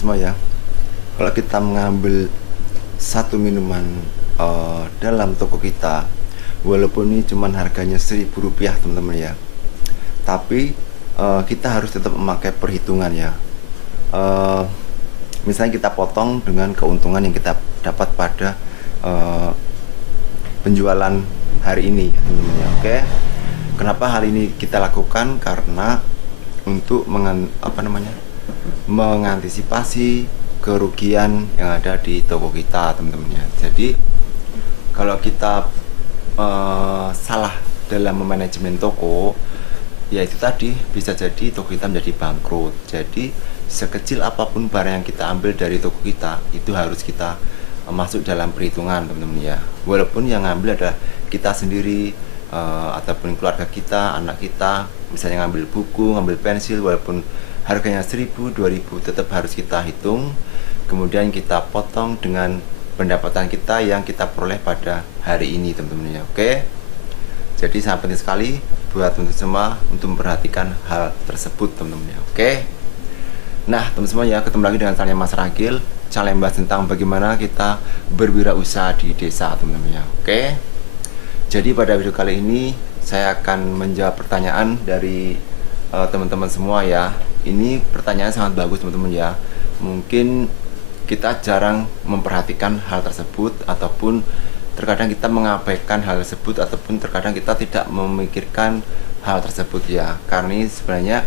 semua ya, kalau kita mengambil satu minuman dalam toko kita, walaupun ini cuman harganya Rp1.000 teman-teman ya, tapi kita harus tetap memakai perhitungan ya. Misalnya kita potong dengan keuntungan yang kita dapat pada penjualan hari ini teman-teman ya. Oke, kenapa hal ini kita lakukan? Karena untuk mengantisipasi kerugian yang ada di toko kita teman-teman ya. Jadi kalau kita salah dalam memanajemen toko, ya itu tadi bisa jadi toko kita menjadi bangkrut. Jadi sekecil apapun barang yang kita ambil dari toko kita, itu harus kita masuk dalam perhitungan teman-teman ya. Walaupun yang ngambil adalah kita sendiri, ataupun keluarga kita, anak kita, misalnya ngambil buku, ngambil pensil, walaupun harganya 1.000, 2.000, tetap harus kita hitung, kemudian kita potong dengan pendapatan kita yang kita peroleh pada hari ini teman-teman ya. Oke, jadi sangat penting sekali buat teman-teman semua untuk memperhatikan hal tersebut teman-teman ya. Oke, nah teman-teman semua ya, ketemu lagi dengan channel Mas Ragil, channel yang membahas tentang bagaimana kita berwirausaha di desa teman-teman ya. Oke, jadi pada video kali ini saya akan menjawab pertanyaan dari teman-teman semua ya. Ini pertanyaan sangat bagus teman-teman ya. Mungkin kita jarang memperhatikan hal tersebut, ataupun terkadang kita mengabaikan hal tersebut, ataupun terkadang kita tidak memikirkan hal tersebut ya. Karena ini sebenarnya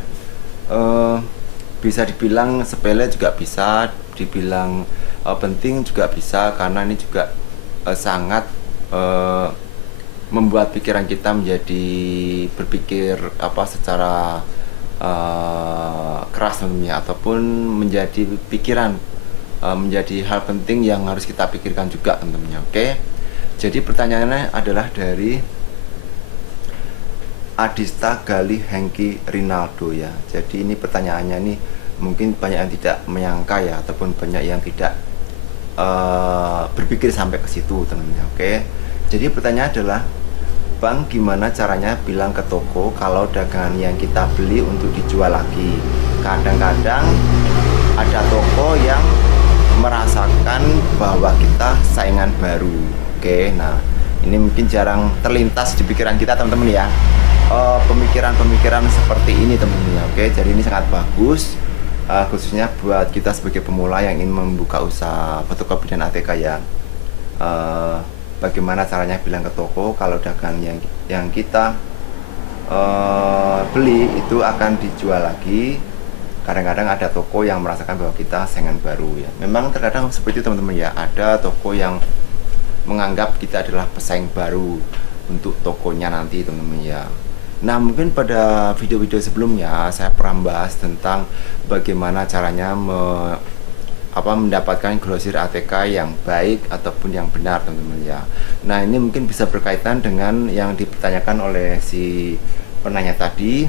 bisa dibilang sepele juga bisa, dibilang penting juga bisa, karena ini juga sangat membuat pikiran kita menjadi berpikir secara keras tentunya, ataupun menjadi pikiran, menjadi hal penting yang harus kita pikirkan juga tentunya. Oke, jadi pertanyaannya adalah dari Adista Gali Hengki Rinaldo ya. Jadi ini pertanyaannya nih mungkin banyak yang tidak menyangka ya, ataupun banyak yang tidak berpikir sampai ke situ teman-teman. Oke, jadi pertanyaan adalah, Bang, gimana caranya bilang ke toko kalau dagangan yang kita beli untuk dijual lagi? Kadang-kadang ada toko yang merasakan bahwa kita saingan baru. Oke, nah ini mungkin jarang terlintas di pikiran kita teman-teman ya, pemikiran-pemikiran seperti ini teman-teman ya. Oke, jadi ini sangat bagus, khususnya buat kita sebagai pemula yang ingin membuka usaha fotokopi dan ATK ya. Bagaimana caranya bilang ke toko kalau dagangan yang kita beli itu akan dijual lagi. Kadang-kadang ada toko yang merasakan bahwa kita saingan baru ya. Memang terkadang seperti itu teman-teman ya. Ada toko yang menganggap kita adalah pesaing baru untuk tokonya nanti teman-teman ya. Nah, mungkin pada video-video sebelumnya saya pernah membahas tentang bagaimana caranya mendapatkan grosir ATK yang baik ataupun yang benar teman-teman ya. Nah, ini mungkin bisa berkaitan dengan yang dipertanyakan oleh si penanya tadi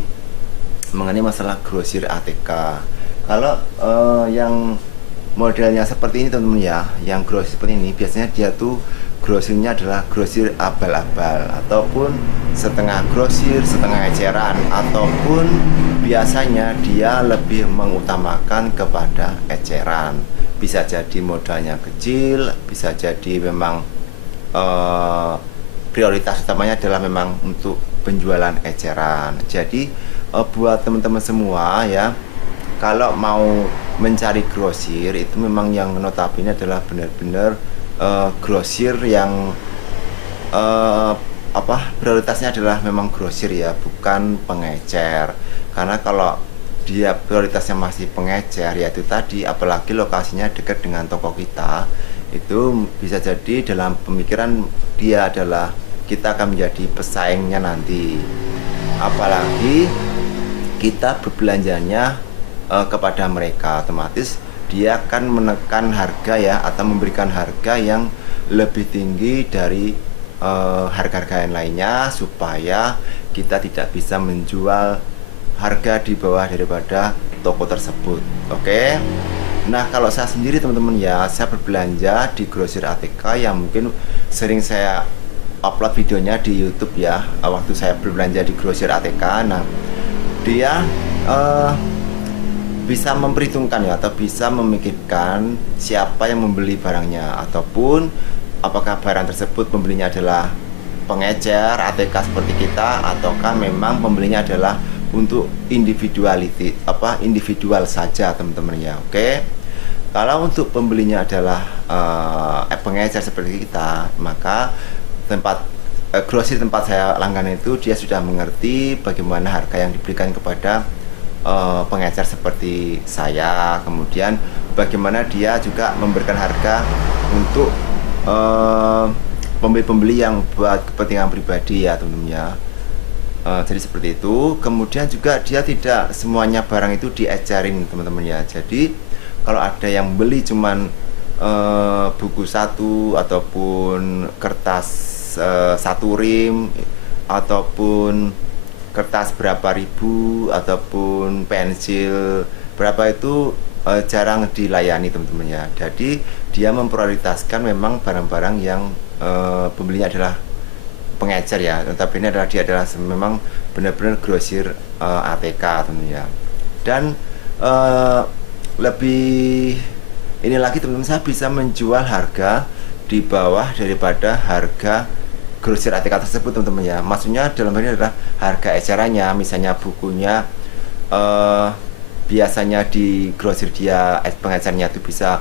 mengenai masalah grosir ATK. Kalau yang modelnya seperti ini teman-teman ya, yang grosir seperti ini biasanya dia tuh grosirnya adalah grosir abal-abal, ataupun setengah grosir, setengah eceran, ataupun biasanya dia lebih mengutamakan kepada eceran. Bisa jadi modalnya kecil, bisa jadi memang prioritas utamanya adalah memang untuk penjualan eceran. Jadi buat teman-teman semua ya, kalau mau mencari grosir itu memang yang notabene adalah benar-benar grosir yang prioritasnya adalah memang grosir ya, bukan pengecer. Karena kalau dia prioritasnya masih pengecer ya itu tadi, apalagi lokasinya dekat dengan toko kita, itu bisa jadi dalam pemikiran dia adalah kita akan menjadi pesaingnya nanti. Apalagi kita berbelanjanya kepada mereka, otomatis dia akan menekan harga ya, atau memberikan harga yang lebih tinggi dari harga-harga yang lainnya, supaya kita tidak bisa menjual harga di bawah daripada toko tersebut. Oke. Nah, kalau saya sendiri teman-teman ya, saya berbelanja di grosir ATK yang mungkin sering saya upload videonya di YouTube ya, waktu saya berbelanja di grosir ATK. Nah, dia bisa memperhitungkan ya, atau bisa memikirkan siapa yang membeli barangnya, ataupun apakah barang tersebut pembelinya adalah pengecer ATK seperti kita, ataukah memang pembelinya adalah untuk individual saja teman-teman ya. Oke, kalau untuk pembelinya adalah pengecer seperti kita, maka grosir tempat saya langganan itu dia sudah mengerti bagaimana harga yang diberikan kepada pengecer seperti saya, kemudian bagaimana dia juga memberikan harga untuk pembeli-pembeli yang buat kepentingan pribadi ya teman-teman ya. Jadi seperti itu. Kemudian juga dia tidak semuanya barang itu diecerin teman-teman ya. Jadi kalau ada yang beli cuman buku satu, ataupun kertas satu rim, ataupun kertas berapa ribu, ataupun pensil berapa, itu jarang dilayani teman-teman ya. Jadi dia memprioritaskan memang barang-barang yang pembelinya adalah pengecer ya, tetapi ini adalah dia adalah memang benar-benar grosir ATK teman-teman ya. Dan lebih ini lagi teman-teman, saya bisa menjual harga di bawah daripada harga grosir ATK tersebut teman-teman ya. Maksudnya dalam hal ini adalah harga ecerannya, misalnya bukunya biasanya di grosir dia pengecernya itu bisa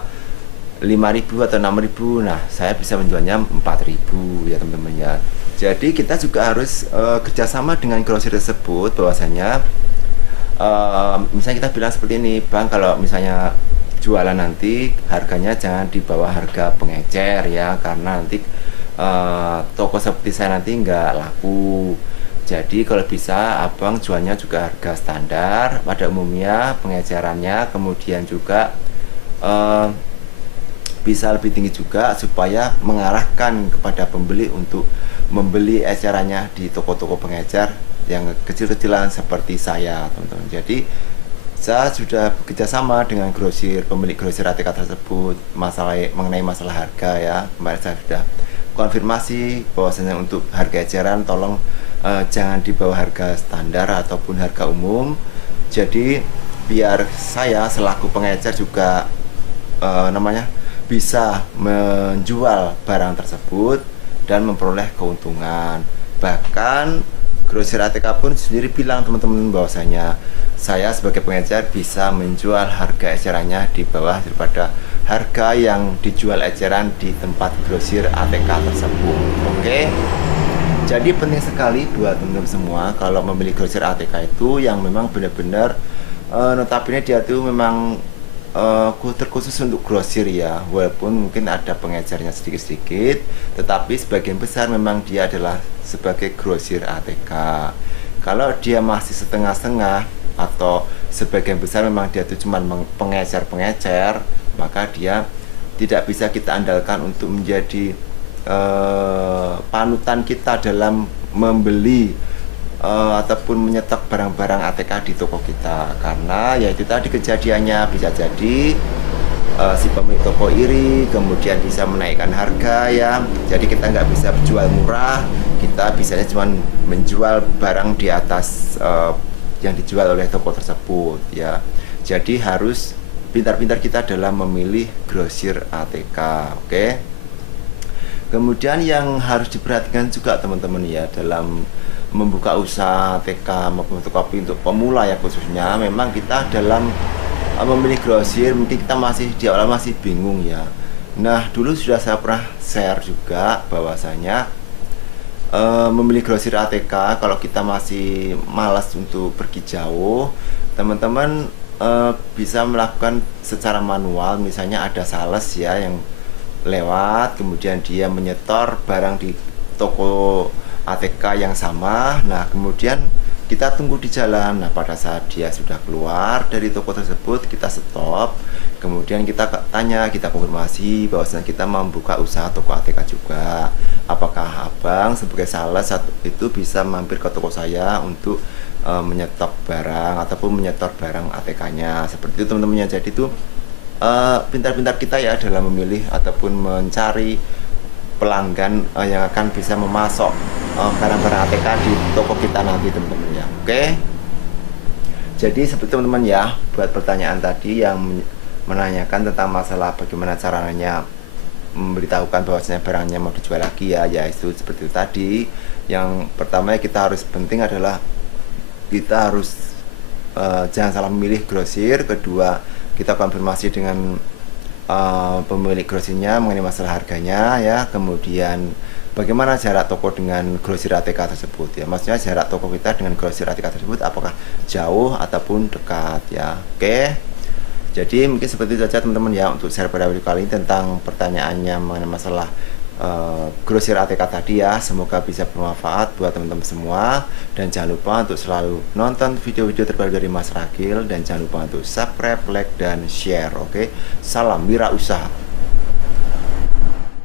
5.000 atau 6.000, nah saya bisa menjualnya 4.000 ya teman-teman ya. Jadi kita juga harus kerjasama dengan grosir tersebut, bahwasanya misalnya kita bilang seperti ini, Bang, kalau misalnya jualan nanti harganya jangan di bawah harga pengecer ya, karena nanti toko seperti saya nanti nggak laku. Jadi kalau bisa abang jualnya juga harga standar pada umumnya pengecerannya, kemudian juga bisa lebih tinggi juga, supaya mengarahkan kepada pembeli untuk membeli ecerannya di toko-toko pengecer yang kecil-kecilan seperti saya teman-teman. Jadi saya sudah bekerja sama dengan grosir, pemilik grosir ATK tersebut mengenai masalah harga ya. Kemarin saya sudah konfirmasi bahwasanya untuk harga eceran tolong jangan di bawah harga standar ataupun harga umum. Jadi biar saya selaku pengecer juga bisa menjual barang tersebut dan memperoleh keuntungan. Bahkan grosir ATK pun sendiri bilang teman-teman bahwasanya saya sebagai pengecer bisa menjual harga ecerannya di bawah daripada harga yang dijual eceran di tempat grosir ATK tersebut. Oke. Jadi penting sekali buat teman-teman semua kalau membeli grosir ATK itu yang memang benar-benar notabene dia tuh memang terkhusus untuk grosir ya, walaupun mungkin ada pengecernya sedikit-sedikit, tetapi sebagian besar memang dia adalah sebagai grosir ATK. Kalau dia masih setengah-setengah atau sebagian besar memang dia itu cuma pengecer-pengecer, maka dia tidak bisa kita andalkan untuk menjadi panutan kita dalam membeli ataupun menyetok barang-barang ATK di toko kita, karena ya itu tadi kejadiannya bisa jadi si pemilik toko iri kemudian bisa menaikkan harga ya. Jadi kita nggak bisa jual murah, kita bisanya cuma menjual barang di atas yang dijual oleh toko tersebut ya. Jadi harus pintar-pintar kita dalam memilih grosir ATK. Oke. Kemudian yang harus diperhatikan juga teman-teman ya dalam membuka usaha ATK maupun fotokopi untuk pemula ya khususnya, memang kita dalam memilih grosir mungkin kita masih di awal masih bingung ya. Nah dulu sudah saya pernah share juga bahwasanya memilih grosir ATK kalau kita masih malas untuk pergi jauh, teman-teman bisa melakukan secara manual. Misalnya ada sales ya yang lewat, kemudian dia menyetor barang di toko ATK yang sama. Nah kemudian kita tunggu di jalan. Nah pada saat dia sudah keluar dari toko tersebut, kita stop, kemudian kita tanya, kita konfirmasi bahwasanya kita membuka usaha toko ATK juga. Apakah abang sebagai sales itu bisa mampir ke toko saya untuk menyetok barang ataupun menyetor barang ATK-nya, seperti itu teman-teman. Jadi itu pintar-pintar kita ya dalam memilih ataupun mencari pelanggan yang akan bisa memasok barang-barang ATK di toko kita nanti teman-teman ya. Oke. Jadi seperti teman-teman ya, buat pertanyaan tadi yang menanyakan tentang masalah bagaimana caranya memberitahukan bahwasanya barangnya mau dijual lagi ya, itu seperti itu tadi. Yang pertama kita harus penting adalah kita harus jangan salah memilih grosir. Kedua, kita konfirmasi dengan pemilik grosirnya mengenai masalah harganya ya. Kemudian bagaimana jarak toko dengan grosir ATK tersebut ya, maksudnya jarak toko kita dengan grosir ATK tersebut apakah jauh ataupun dekat ya. Oke, jadi mungkin seperti itu saja teman-teman ya untuk share pada video kali ini tentang pertanyaannya mengenai masalah grosir ATK tadi ya. Semoga bisa bermanfaat buat teman-teman semua, dan jangan lupa untuk selalu nonton video-video terbaru dari Mas Ragil, dan jangan lupa untuk subscribe, like, dan share. Oke, salam wirausaha.